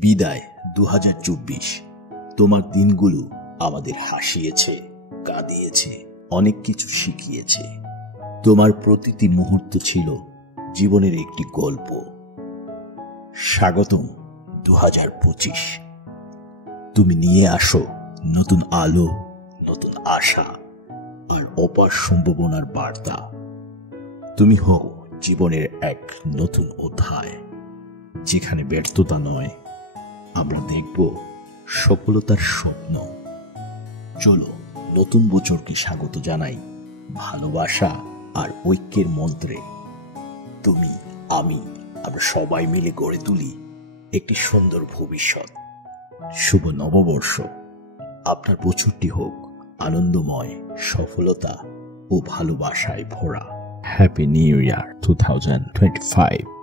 বিদায় 2024। তোমার দিনগুলো আমাদের হাসিয়েছে, কাঁদিয়েছে, অনেক কিছু শিখিয়েছে। তোমার প্রতিটি মুহূর্ত ছিল জীবনের একটি গল্প। স্বাগতম 2025। তুমি নিয়ে আসো নতুন আলো, নতুন আশা আর অপার সম্ভাবনার বার্তা। তুমি হও জীবনের এক নতুন অধ্যায়, যেখানে ব্যর্থতা নয়, আমরা দেখব সফলতার স্বপ্ন। চলো নতুন বছরকে স্বাগত জানাই ভালোবাসা আর ঐক্যের মন্ত্রে। তুমি, আমি, আমরা সবাই মিলে গড়ে তুলি একটি সুন্দর ভবিষ্যৎ। শুভ নববর্ষ। আপনার বছরটি হোক আনন্দময়, সফলতা ও ভালোবাসায় ভরা। Happy new year 2025।